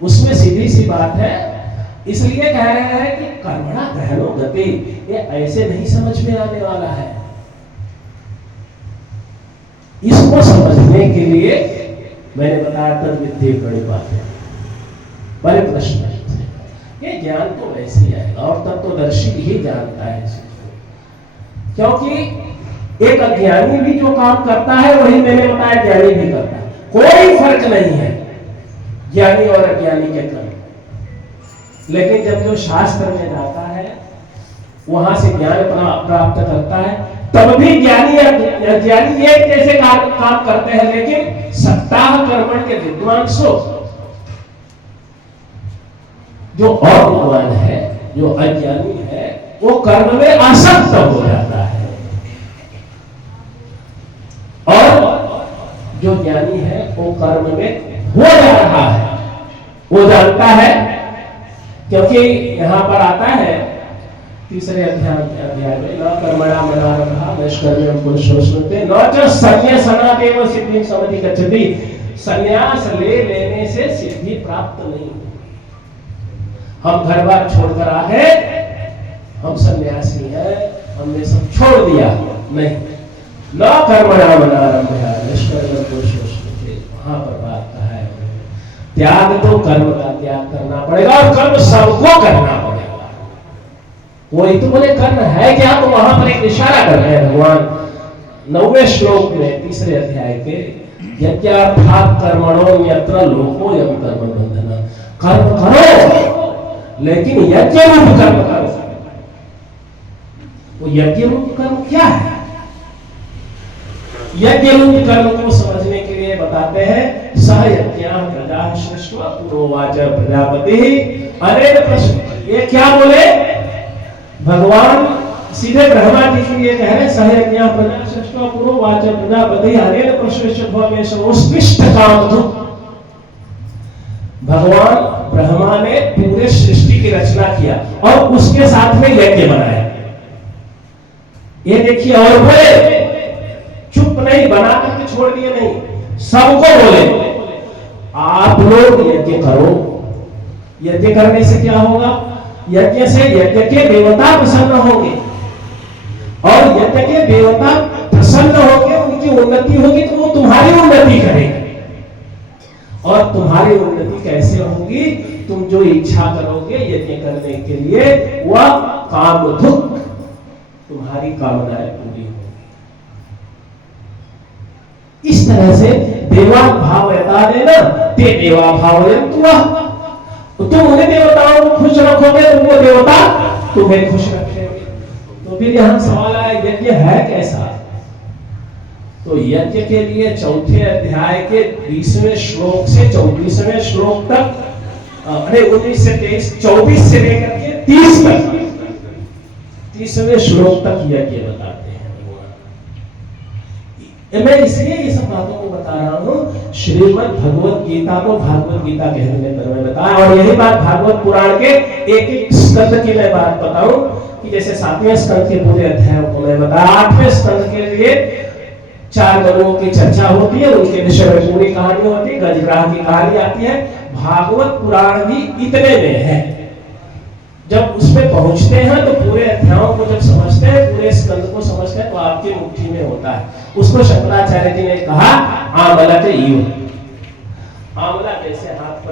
उसमें सीधी सी बात है। इसलिए कह रहे हैं कि कर्मणा गहनो गति, ये ऐसे नहीं समझ में आने वाला है। इसको समझने के लिए मैंने बताया तद विद्ये प्रणिपाते, बड़े प्रश्न है। ये ज्ञान तो वैसे ही आएगा और तत्वदर्शी ही जानता है इसको, क्योंकि एक अज्ञानी भी जो काम करता है वही मैंने बताया ज्ञानी भी करता है। कोई फर्क नहीं है ज्ञानी और अज्ञानी के कर्म। लेकिन जब जो शास्त्र में जाता है वहां से ज्ञान प्राप्त करता है, तब भी ज्ञानी अज्ञानी एक जैसे काम करते हैं। लेकिन सत्ताह कर्मण के विद्वांसों, जो अविद्वान है, जो अज्ञानी है, वो कर्म में आसक्त हो जाता है। और जो ज्ञानी है वो कर्म में हो जा रहा है, वो जानता है। क्योंकि यहां पर आता है तीसरे अध्याय में, न कर्मणा मनारंभः नैष्कर्म्यं पुरुषोऽश्नुते न च संन्यासनादेव सिद्धिं समधिगच्छति। संन्यास ले लेने से सिद्धि प्राप्त नहीं होती। हम घर बार छोड़कर आ गए, हम सन्यासी हैं, हमने सब छोड़ दिया, नहीं। न कर्मणा मनारंभः नैष्कर्म्यं पुरुषोऽश्नुते, वहां पर बात कहा है त्याग तो कर्म का त्याग करना पड़ेगा और कर्म सबको करना पड़ेगा। वही तो बोले कर्म है क्या, तो वहां पर एक इशारा कर रहे हैं भगवान 9वें श्लोक में तीसरे अध्याय के, यज्ञार्थात् कर्मणोऽन्यत्र लोकोऽयं कर्म बन्धनः। कर्म करो लेकिन यज्ञ रूप कर्म करो। वो यज्ञ रूप कर्म क्या है? यज्ञ रूप कर्म को समझने के लिए बताते हैं, सह यज्ञा प्रजा सृष्ट्वा पुरोवाच प्रजापति। अरे प्रश्न, ये क्या बोले भगवान? सीधे ब्रह्मा जी के लिए कह रहे, सह यज्ञा प्रजा सृष्ट्वा पुरोवाच प्रजापति हरेण प्रश्न भवेश उत्कृष्ट कामधु। भगवान ब्रह्मा ने पूरे सृष्टि की रचना किया और उसके साथ में यज्ञ बनाया। ये देखिए, और बोले, चुप नहीं, बना करके छोड़ दिए नहीं, सबको बोले आप लोग यज्ञ करो। यज्ञ करने से क्या होगा? यज्ञ से यज्ञ के देवता प्रसन्न होंगे और यज्ञ के देवता प्रसन्न होंगे, उनकी उन्नति होगी तो वो तुम्हारी उन्नति करेंगे। और तुम्हारी उन्नति कैसे होगी? तुम जो इच्छा करोगे यज्ञ करने के लिए, वह कामधुक, तुम्हारी कामनाएं पूरी होगी। इस तरह से देवा भावयता देना ते देवा भावयन्तु वः। तुम उन्हें देवताओं को खुश रखोगे तो वो देवता तुम्हें खुश रखेंगे। तो फिर यहां सवाल आया, यज्ञ है कैसा? तो यज्ञ के लिए चौथे अध्याय के 20वें श्लोक से 34वें श्लोक तक, 19 से 23, 24 से लेकर के 30 तक, 30वें श्लोक तक यज्ञ बताते हैं। मैं इसलिए ये सब बातों को बता रहा हूँ, श्रीमद् भगवत गीता को भागवत गीता कहने पर मैं बताया। और यही बात भागवत पुराण के एक एक स्कंद की मैं बात बताऊं कि जैसे 7वें स्कंद के पूरे अध्याय को मैं बताया, 8वें स्कंद के लिए 4 गरुओं की चर्चा होती है, उनके विषय में पूरी कहानी होती है, गजग्राह की कहानी आती है। भागवत पुराण भी इतने में है। जब उसमें पहुंचते हैं तो पूरे अध्यायों को जब समझते हैं, पूरे स्कंद को समझते हैं, तो आपकी मुट्ठी में होता है। उसको शंकराचार्य जी ने कहा आमला के ईव। आमला जैसे हाथ पर